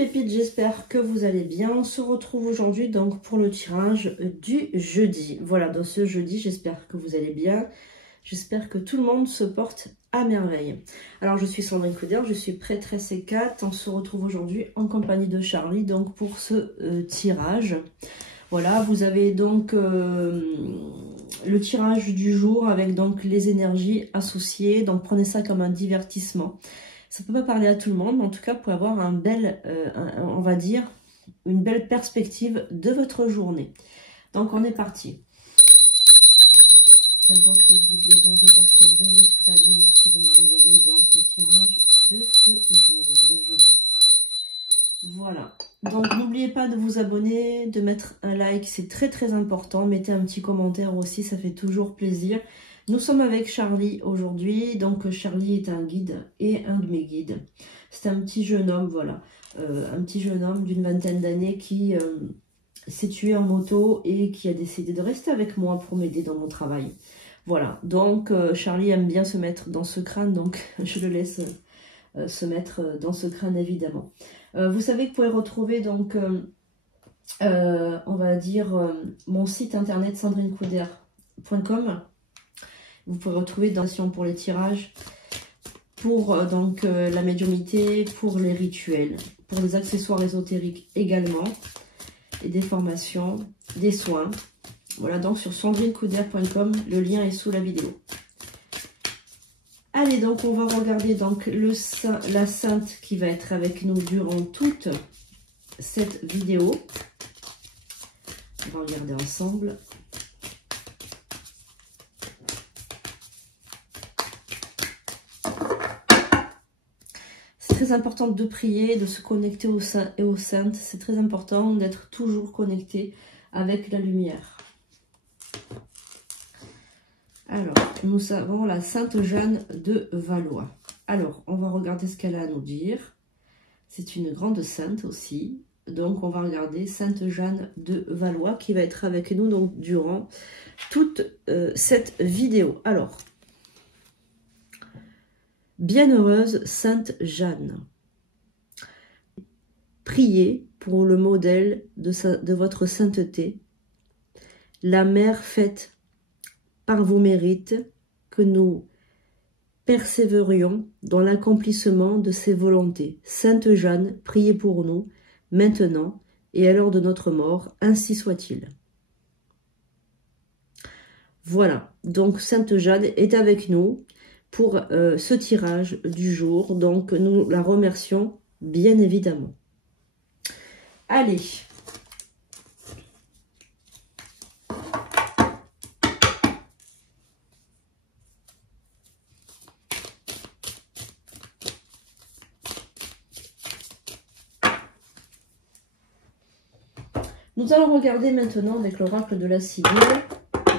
pépites, j'espère que vous allez bien. On se retrouve aujourd'hui donc pour le tirage du jeudi. Voilà, dans ce jeudi, j'espère que vous allez bien. J'espère que tout le monde se porte à merveille. Alors, je suis Sandrine Couder, je suis prêtresse C4. On se retrouve aujourd'hui en compagnie de Charlie donc pour ce tirage. Voilà, vous avez donc le tirage du jour avec donc les énergies associées. Donc, prenez ça comme un divertissement. Ça ne peut pas parler à tout le monde, mais en tout cas pour avoir un bel, on va dire, une belle perspective de votre journée. Donc on est parti. J'invoque les guides, les anges, les archanges, les esprits alliés, merci de me révéler donc le tirage de ce jour, de jeudi. Voilà, donc n'oubliez pas de vous abonner, de mettre un like, c'est très important. Mettez un petit commentaire aussi, ça fait toujours plaisir. Nous sommes avec Charlie aujourd'hui, donc Charlie est un guide et un de mes guides. C'est un petit jeune homme, voilà, un petit jeune homme d'une vingtaine d'années qui s'est tué en moto et qui a décidé de rester avec moi pour m'aider dans mon travail. Voilà, donc Charlie aime bien se mettre dans ce crâne, donc je le laisse se mettre dans ce crâne évidemment. Vous savez que vous pouvez retrouver donc, on va dire, mon site internet sandrinecouder.com. Vous pouvez retrouver dans pour les tirages, pour donc la médiumnité, pour les rituels, pour les accessoires ésotériques également, et des formations, des soins. Voilà, donc sur sandrinecouder.com, le lien est sous la vidéo. Allez, donc on va regarder donc la sainte qui va être avec nous durant toute cette vidéo. On va regarder ensemble. C'est très important de prier, de se connecter aux saints et aux saintes. C'est très important d'être toujours connecté avec la lumière. Alors, nous avons la Sainte Jeanne de Valois. Alors, on va regarder ce qu'elle a à nous dire. C'est une grande sainte aussi. Donc, on va regarder Sainte Jeanne de Valois qui va être avec nous donc, durant toute cette vidéo. Alors, bienheureuse Sainte Jeanne, priez pour le modèle de votre sainteté, la mère faite par vos mérites, que nous persévérions dans l'accomplissement de ses volontés. Sainte Jeanne, priez pour nous, maintenant et à l'heure de notre mort, ainsi soit-il. Voilà, donc Sainte Jeanne est avec nous pour ce tirage du jour, donc nous la remercions bien évidemment. Allez. Nous allons regarder maintenant avec l'oracle de la Sibylle,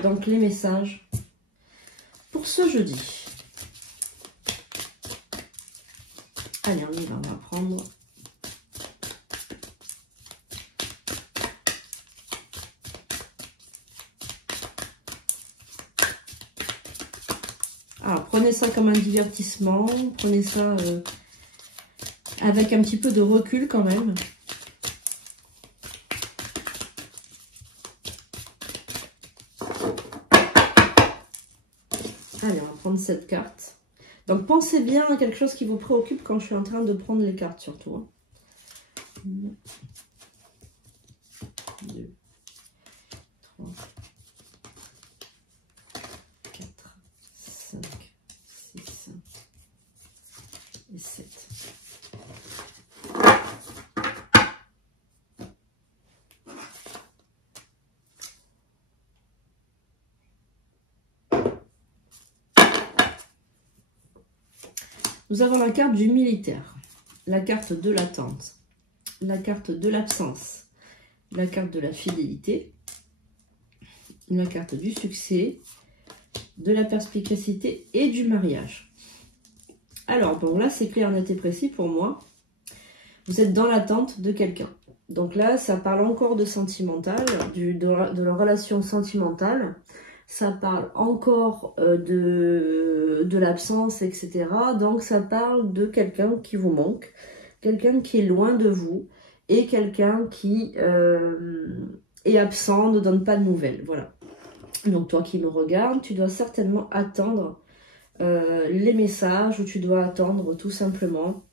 donc les messages pour ce jeudi. Allez, on y va, on va prendre. Alors, prenez ça comme un divertissement, prenez ça avec un petit peu de recul quand même. Allez, on va prendre cette carte. Donc, pensez bien à quelque chose qui vous préoccupe quand je suis en train de prendre les cartes, surtout. Hein. 1, 2, 3, 4, 5, 6 et 7. Nous avons la carte du militaire, la carte de l'attente, la carte de l'absence, la carte de la fidélité, la carte du succès, de la perspicacité et du mariage. Alors, bon, là, c'est clair, net et précis pour moi. Vous êtes dans l'attente de quelqu'un. Donc là, ça parle encore de sentimental, de la relation sentimentale. Ça parle encore de l'absence, etc. Donc ça parle de quelqu'un qui vous manque, quelqu'un qui est loin de vous et quelqu'un qui est absent, ne donne pas de nouvelles. Voilà. Donc toi qui me regardes, tu dois certainement attendre les messages, ou tu dois attendre tout simplement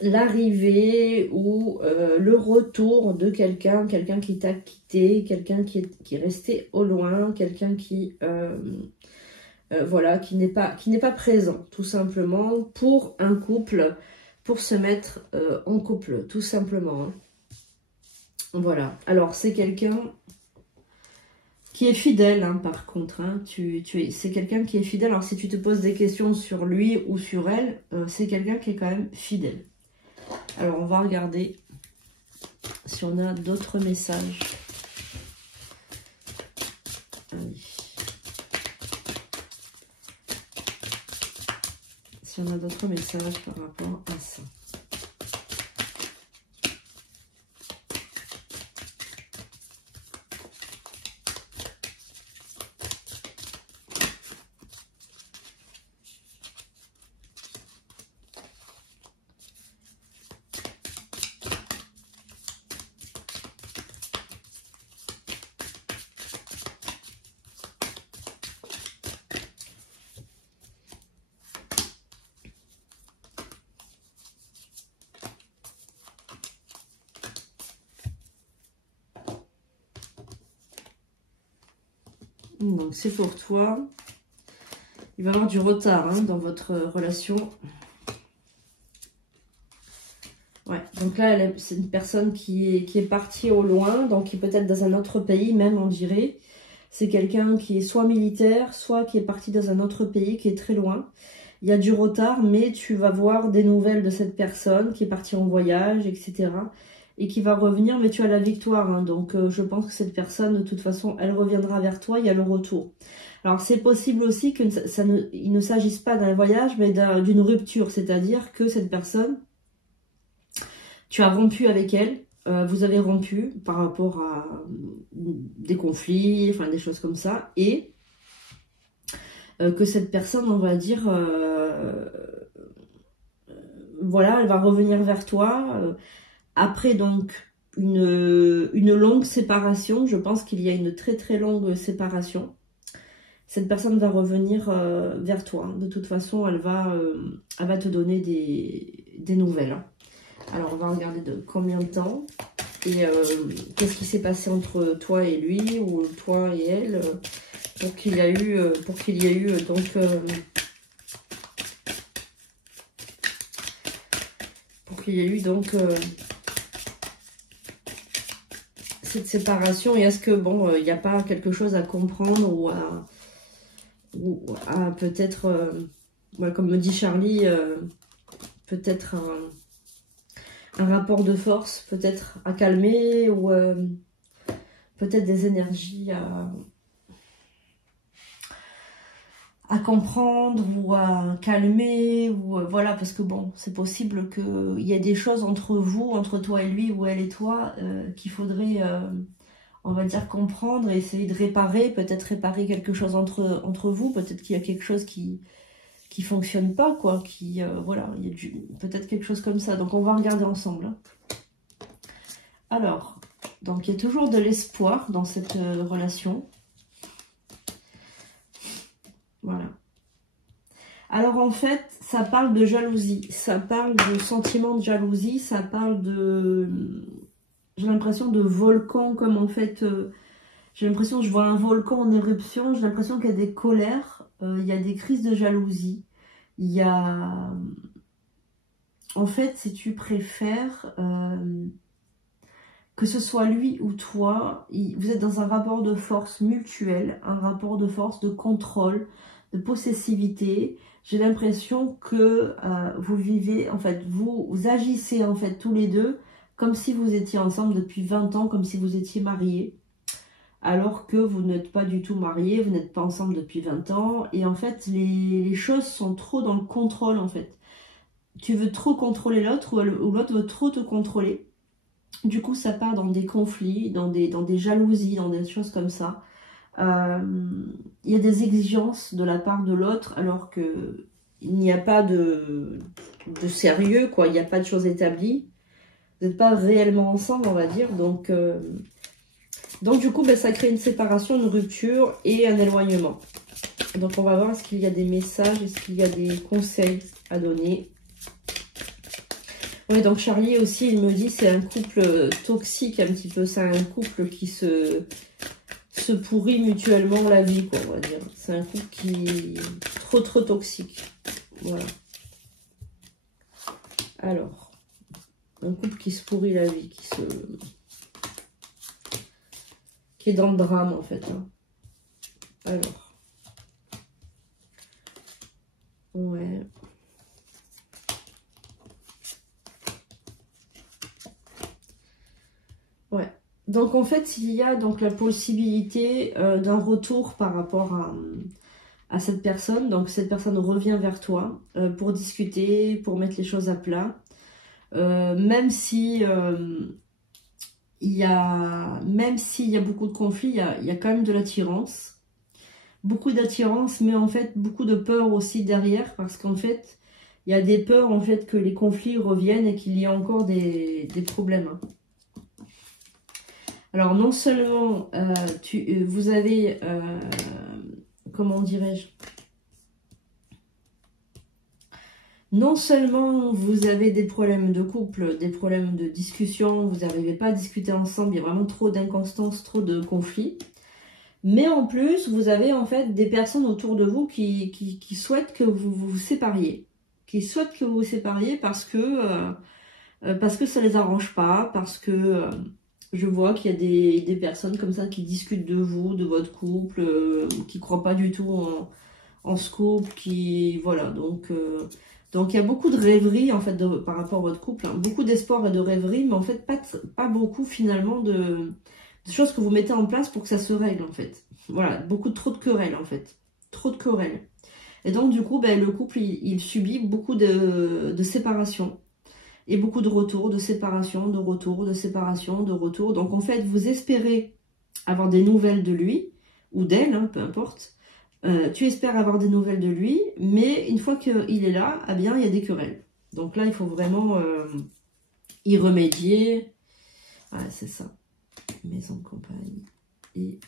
l'arrivée ou le retour de quelqu'un qui t'a quitté, quelqu'un qui est resté au loin, quelqu'un qui voilà, qui n'est pas présent, tout simplement, pour un couple, pour se mettre en couple, tout simplement. Hein. Voilà. Alors, c'est quelqu'un qui est fidèle, hein, par contre. Hein. C'est quelqu'un qui est fidèle. Alors, si tu te poses des questions sur lui ou sur elle, c'est quelqu'un qui est quand même fidèle. Alors, on va regarder si on a d'autres messages. Allez. Si on a d'autres messages par rapport à ça. Donc c'est pour toi. Il va y avoir du retard hein, dans votre relation. Ouais, donc là, c'est une personne qui est partie au loin, donc qui est peut-être dans un autre pays, même on dirait. C'est quelqu'un qui est soit militaire, soit qui est parti dans un autre pays, qui est très loin. Il y a du retard, mais tu vas voir des nouvelles de cette personne qui est partie en voyage, etc. Et qui va revenir, mais tu as la victoire. Hein, donc je pense que cette personne, de toute façon, elle reviendra vers toi, il y a le retour. Alors c'est possible aussi qu'il ne s'agisse pas d'un voyage, mais d'une rupture. C'est-à-dire que cette personne, tu as rompu avec elle, vous avez rompu par rapport à des conflits, enfin des choses comme ça, et que cette personne, on va dire, voilà, elle va revenir vers toi. Après donc une longue séparation, je pense qu'il y a une très très longue séparation. Cette personne va revenir vers toi. De toute façon, elle va te donner des nouvelles. Alors, on va regarder de combien de temps. Et qu'est-ce qui s'est passé entre toi et lui, ou toi et elle, pour qu'il y ait eu donc... pour qu'il y ait eu donc... cette séparation. Et est-ce que, bon, il n'y a pas quelque chose à comprendre ou à peut-être, voilà, comme me dit Charlie, peut-être un rapport de force, peut-être à calmer, ou peut-être des énergies à comprendre ou à calmer, ou voilà, parce que bon, c'est possible qu'il y ait des choses entre vous, entre toi et lui, ou elle et toi, qu'il faudrait, on va dire, comprendre et essayer de réparer, peut-être réparer quelque chose entre vous, peut-être qu'il y a quelque chose qui fonctionne pas, quoi, voilà, il y a peut-être quelque chose comme ça, donc on va regarder ensemble. Hein. Alors, donc il y a toujours de l'espoir dans cette relation. Voilà. Alors en fait, ça parle de jalousie, ça parle de sentiment de jalousie, ça parle de... J'ai l'impression de volcan, comme en fait... j'ai l'impression que je vois un volcan en éruption, j'ai l'impression qu'il y a des colères, il y a des crises de jalousie, il y a... En fait, si tu préfères... que ce soit lui ou toi, vous êtes dans un rapport de force mutuel, un rapport de force de contrôle, de possessivité. J'ai l'impression que vous vivez, en fait, vous agissez en fait tous les deux comme si vous étiez ensemble depuis 20 ans, comme si vous étiez mariés, alors que vous n'êtes pas du tout mariés, vous n'êtes pas ensemble depuis 20 ans. Et en fait, les choses sont trop dans le contrôle, en fait. Tu veux trop contrôler l'autre, ou l'autre veut trop te contrôler. Du coup, ça part dans des conflits, dans des jalousies, dans des choses comme ça. Il y a des exigences de la part de l'autre, alors qu'il n'y a pas de de sérieux, quoi. Il n'y a pas de choses établies. Vous n'êtes pas réellement ensemble, on va dire. Donc du coup, ben, ça crée une séparation, une rupture et un éloignement. Donc, on va voir est-ce qu'il y a des messages, est-ce qu'il y a des conseils à donner. Oui, donc Charlie aussi, il me dit c'est un couple toxique un petit peu. C'est un couple qui se pourrit mutuellement la vie, quoi, on va dire. C'est un couple qui est trop toxique. Voilà. Alors, un couple qui se pourrit la vie, qui est dans le drame, en fait. Hein. Alors. Ouais. Ouais. Donc, en fait, il y a donc la possibilité d'un retour par rapport à cette personne. Donc, cette personne revient vers toi pour discuter, pour mettre les choses à plat. Même si même s'il y a beaucoup de conflits, il y a quand même de l'attirance. Beaucoup d'attirance, mais en fait, beaucoup de peur aussi derrière, parce qu'en fait, il y a des peurs, en fait, que les conflits reviennent et qu'il y a encore des problèmes. Hein. Alors, non seulement, vous avez, comment dirais-je, non seulement vous avez des problèmes de couple, des problèmes de discussion, vous n'arrivez pas à discuter ensemble, il y a vraiment trop d'inconstance, trop de conflits. Mais en plus, vous avez en fait des personnes autour de vous qui souhaitent que vous vous sépariez. Qui souhaitent que vous vous sépariez parce que ça les arrange pas, parce que je vois qu'il y a des personnes comme ça qui discutent de vous, de votre couple, qui croient pas du tout en ce couple, qui... Voilà, donc il y a beaucoup de rêveries en fait par rapport à votre couple, hein. Beaucoup d'espoir et de rêveries, mais en fait pas beaucoup finalement de choses que vous mettez en place pour que ça se règle en fait. Voilà, trop de querelles en fait. Trop de querelles. Et donc du coup, ben, le couple, il subit beaucoup de séparation. Et beaucoup de retours, de séparation, de retours, de séparation, de retours. Donc en fait, vous espérez avoir des nouvelles de lui, ou d'elle, hein, peu importe. Tu espères avoir des nouvelles de lui, mais une fois qu'il est là, eh bien, il y a des querelles. Donc là, il faut vraiment y remédier. Voilà, c'est ça. Maison de campagne. Et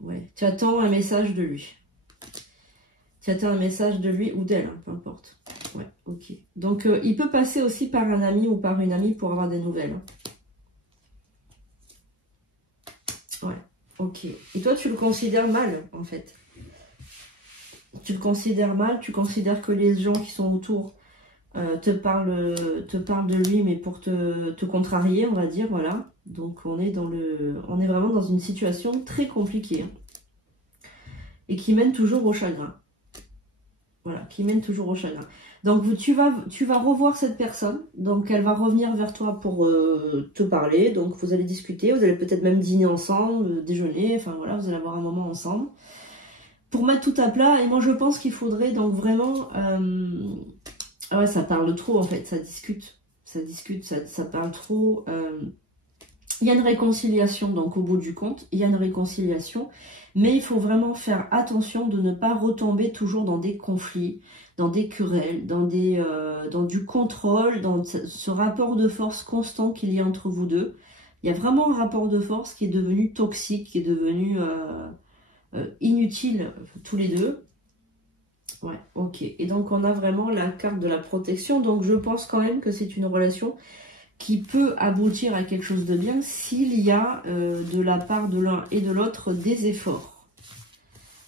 ouais, tu attends un message de lui. Tu attends un message de lui ou d'elle, hein, peu importe. Ouais, ok. Donc, il peut passer aussi par un ami ou par une amie pour avoir des nouvelles. Ouais, ok. Et toi, tu le considères mal, en fait. Tu le considères mal, tu considères que les gens qui sont autour te parlent de lui, mais pour te contrarier, on va dire, voilà. Donc, on est vraiment dans une situation très compliquée. Hein, et qui mène toujours au chagrin. Voilà, qui mène toujours au chagrin. Donc, tu vas revoir cette personne. Donc, elle va revenir vers toi pour te parler. Donc, vous allez discuter. Vous allez peut-être même dîner ensemble, déjeuner. Enfin, voilà, vous allez avoir un moment ensemble. Pour mettre tout à plat. Et moi, je pense qu'il faudrait donc vraiment... Ah ouais, ça parle trop, en fait. Ça discute, ça parle trop. Il y a une réconciliation, donc, au bout du compte. Il y a une réconciliation. Mais il faut vraiment faire attention de ne pas retomber toujours dans des conflits, dans des querelles, dans du contrôle, dans ce rapport de force constant qu'il y a entre vous deux. Il y a vraiment un rapport de force qui est devenu toxique, qui est devenu inutile tous les deux. Ouais, ok. Et donc on a vraiment la carte de la protection. Donc je pense quand même que c'est une relation qui peut aboutir à quelque chose de bien s'il y a de la part de l'un et de l'autre des efforts.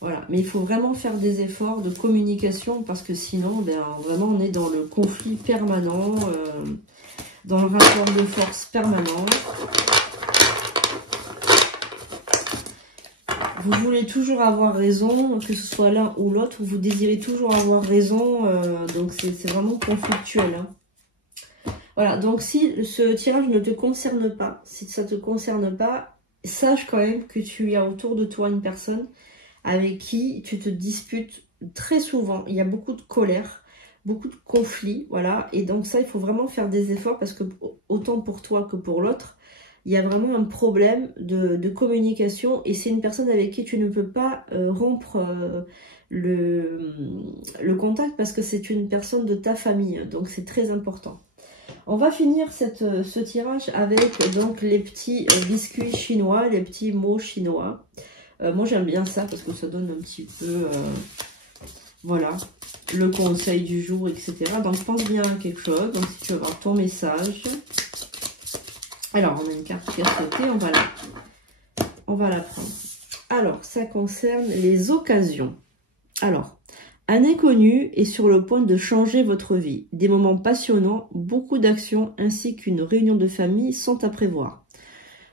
Voilà, mais il faut vraiment faire des efforts de communication parce que sinon, ben, vraiment, on est dans le conflit permanent, dans le rapport de force permanent. Vous voulez toujours avoir raison, que ce soit l'un ou l'autre, vous désirez toujours avoir raison, donc c'est vraiment conflictuel, hein. Voilà, donc si ce tirage ne te concerne pas, si ça ne te concerne pas, sache quand même que tu as autour de toi une personne avec qui tu te disputes très souvent. Il y a beaucoup de colère, beaucoup de conflits, voilà. Et donc ça, il faut vraiment faire des efforts parce que autant pour toi que pour l'autre, il y a vraiment un problème de communication et c'est une personne avec qui tu ne peux pas rompre le contact parce que c'est une personne de ta famille, donc c'est très important. On va finir ce tirage avec donc les petits biscuits chinois, les petits mots chinois. Moi j'aime bien ça parce que ça donne un petit peu, voilà, le conseil du jour, etc. Donc pense bien à quelque chose. Donc si tu veux voir ton message. Alors on a une carte qui a sauté, on va la prendre. Alors ça concerne les occasions. Alors, un inconnu est sur le point de changer votre vie. Des moments passionnants, beaucoup d'actions ainsi qu'une réunion de famille sont à prévoir.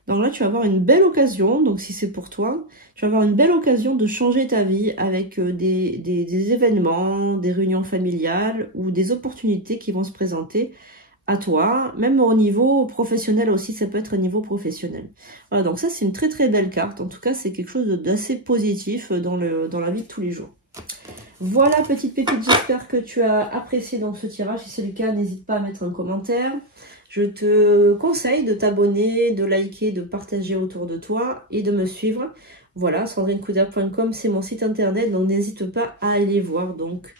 Donc là, tu vas avoir une belle occasion, donc si c'est pour toi, tu vas avoir une belle occasion de changer ta vie avec des événements, des réunions familiales ou des opportunités qui vont se présenter à toi, même au niveau professionnel aussi, ça peut être au niveau professionnel. Voilà, donc ça c'est une très très belle carte, en tout cas c'est quelque chose d'assez positif dans la vie de tous les jours. Voilà, petite pépite, j'espère que tu as apprécié donc ce tirage. Si c'est le cas, n'hésite pas à mettre un commentaire. Je te conseille de t'abonner, de liker, de partager autour de toi et de me suivre. Voilà, sandrinecoudert.com, c'est mon site internet, donc n'hésite pas à aller voir. Donc,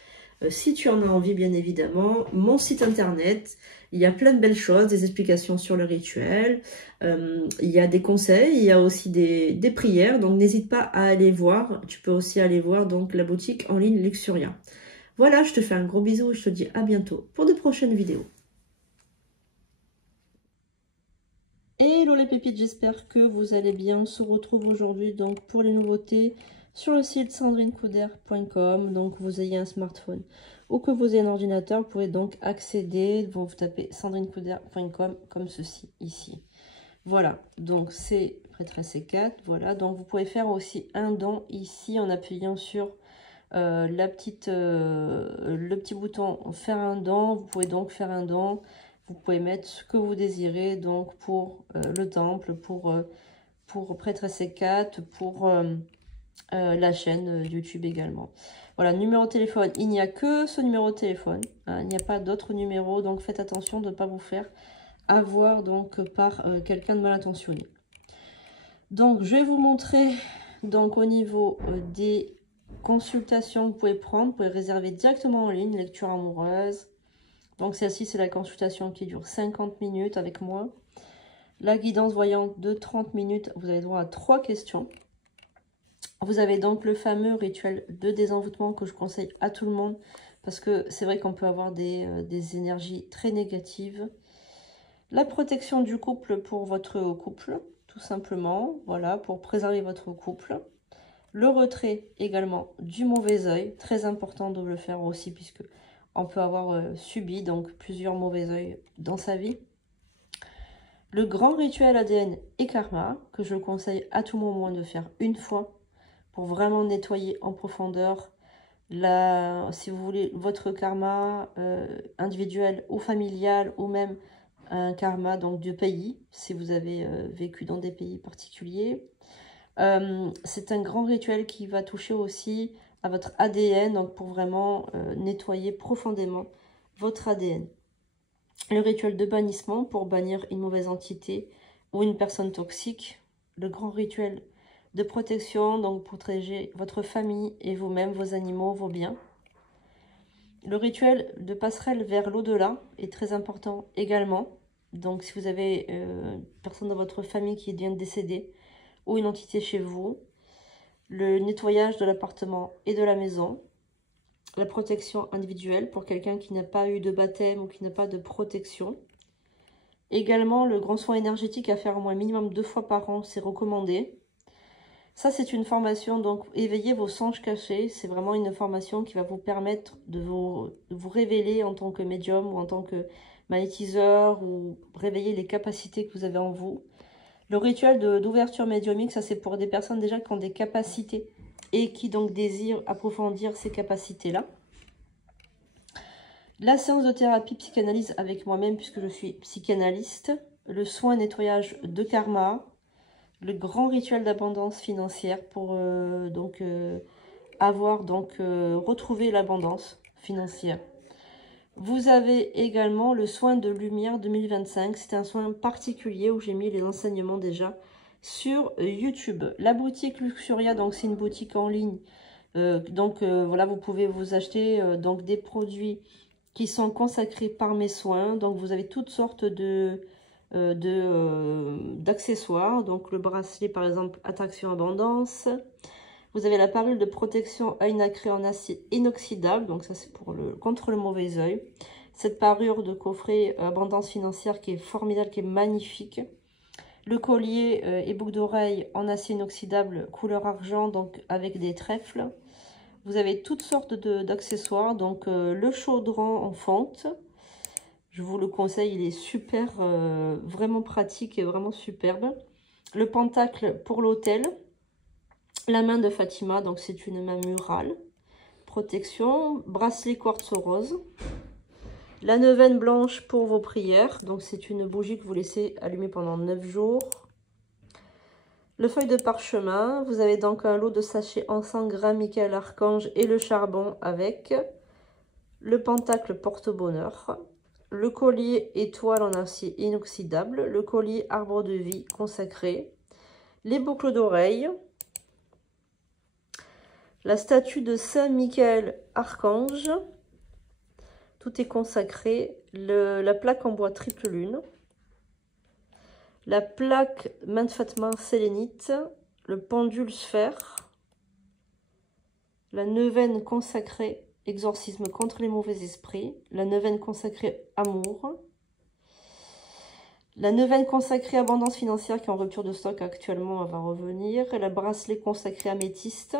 si tu en as envie, bien évidemment, mon site internet, il y a plein de belles choses, des explications sur le rituel, il y a des conseils, il y a aussi des prières, donc n'hésite pas à aller voir. Tu peux aussi aller voir donc la boutique en ligne Luxuria. Voilà, je te fais un gros bisou et je te dis à bientôt pour de prochaines vidéos. Hello les pépites, j'espère que vous allez bien. On se retrouve aujourd'hui donc pour les nouveautés sur le site sandrinecoudert.com. Donc vous ayez un smartphone ou que vous ayez un ordinateur, vous pouvez donc accéder. Vous tapez sandrinecoudert.com comme ceci ici. Voilà, donc c'est prêtresse C4. Voilà, donc vous pouvez faire aussi un don ici en appuyant sur le petit bouton faire un don. Vous pouvez donc faire un don. Vous pouvez mettre ce que vous désirez, donc pour le temple, pour prêtresse C4, pour la chaîne YouTube également. Voilà, numéro de téléphone, il n'y a que ce numéro de téléphone, hein, il n'y a pas d'autre numéro, donc faites attention de ne pas vous faire avoir donc par quelqu'un de mal intentionné. Donc je vais vous montrer donc au niveau des consultations que vous pouvez prendre, vous pouvez réserver directement en ligne, lecture amoureuse. Donc celle-ci c'est la consultation qui dure 50 minutes avec moi. La guidance voyante de 30 minutes, vous avez droit à 3 questions. Vous avez donc le fameux rituel de désenvoûtement que je conseille à tout le monde parce que c'est vrai qu'on peut avoir des énergies très négatives. La protection du couple pour votre couple, tout simplement, voilà, pour préserver votre couple. Le retrait également du mauvais œil, très important de le faire aussi puisque on peut avoir subi donc plusieurs mauvais œils dans sa vie. Le grand rituel ADN et karma, que je conseille à tout moment de faire une fois pour vraiment nettoyer en profondeur, si vous voulez, votre karma individuel ou familial ou même un karma donc du pays, si vous avez vécu dans des pays particuliers. C'est un grand rituel qui va toucher aussi à votre ADN, donc pour vraiment nettoyer profondément votre ADN. Le rituel de bannissement pour bannir une mauvaise entité ou une personne toxique. Le grand rituel de protection, donc pour protéger votre famille et vous-même, vos animaux, vos biens. Le rituel de passerelle vers l'au-delà est très important également. Donc si vous avez une personne dans votre famille qui vient de décéder ou une entité chez vous. Le nettoyage de l'appartement et de la maison. La protection individuelle pour quelqu'un qui n'a pas eu de baptême ou qui n'a pas de protection. Également, le grand soin énergétique à faire au moins minimum 2 fois par an, c'est recommandé. Ça, c'est une formation, donc éveiller vos songes cachés. C'est vraiment une formation qui va vous permettre de vous révéler en tant que médium ou en tant que magnétiseur ou réveiller les capacités que vous avez en vous. Le rituel d'ouverture médiumique, ça c'est pour des personnes déjà qui ont des capacités et qui donc désirent approfondir ces capacités-là. La séance de thérapie psychanalyse avec moi-même puisque je suis psychanalyste. Le soin nettoyage de karma. Le grand rituel d'abondance financière pour retrouver l'abondance financière. Vous avez également le soin de lumière 2025. C'est un soin particulier où j'ai mis les enseignements déjà sur YouTube. La boutique Luxuria, donc c'est une boutique en ligne. Voilà, vous pouvez vous acheter donc des produits qui sont consacrés par mes soins. Donc vous avez toutes sortes d'accessoires. Donc le bracelet par exemple Attraction Abondance. Vous avez la parure de protection œil nacré en acier inoxydable. Donc ça c'est pour contre le mauvais œil. Cette parure de coffret Abondance financière qui est formidable, qui est magnifique. Le collier et boucle d'oreille en acier inoxydable couleur argent, donc avec des trèfles. Vous avez toutes sortes d'accessoires. Donc le chaudron en fonte. Je vous le conseille, il est super, vraiment pratique et vraiment superbe. Le pentacle pour l'autel. La main de Fatima, donc c'est une main murale. Protection. Bracelet quartz rose. La neuvaine blanche pour vos prières. Donc c'est une bougie que vous laissez allumer pendant 9 jours. Le feuille de parchemin. Vous avez donc un lot de sachets encens Grand Michael Archange et le charbon avec. Le pentacle porte-bonheur. Le collier étoile en acier inoxydable. Le collier arbre de vie consacré. Les boucles d'oreilles. La statue de Saint Michael Archange. Tout est consacré. La plaque en bois triple lune. La plaque main de Fatma sélénite. Le pendule sphère. La neuvaine consacrée exorcisme contre les mauvais esprits. La neuvaine consacrée amour. La neuvaine consacrée abondance financière qui est en rupture de stock actuellement, elle va revenir. La bracelet consacré améthyste.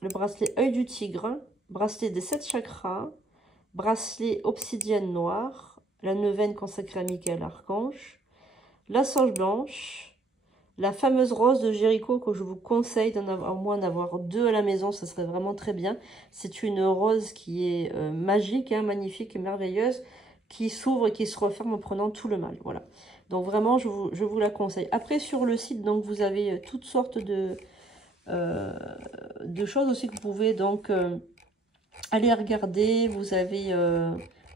Le bracelet œil du tigre. Bracelet des 7 chakras. Bracelet obsidienne noire, la neuvaine consacrée à Michael Archange, la sauge blanche, la fameuse rose de Jéricho que je vous conseille d'en avoir, au moins d'avoir 2 à la maison, ça serait vraiment très bien. C'est une rose qui est magique, hein, magnifique et merveilleuse, qui s'ouvre et qui se referme en prenant tout le mal. Voilà. Donc vraiment, je vous la conseille. Après, sur le site, donc vous avez toutes sortes de choses aussi que vous pouvez donc... allez regarder, vous avez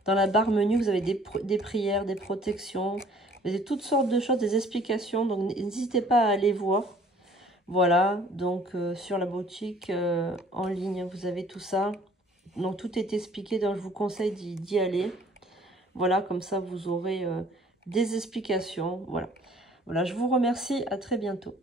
dans la barre menu, vous avez des prières, des protections, vous avez toutes sortes de choses, des explications, donc n'hésitez pas à aller voir. Voilà, donc sur la boutique en ligne, vous avez tout ça. Donc tout est expliqué, donc je vous conseille d'y aller. Voilà, comme ça vous aurez des explications. Voilà. Voilà, je vous remercie, à très bientôt.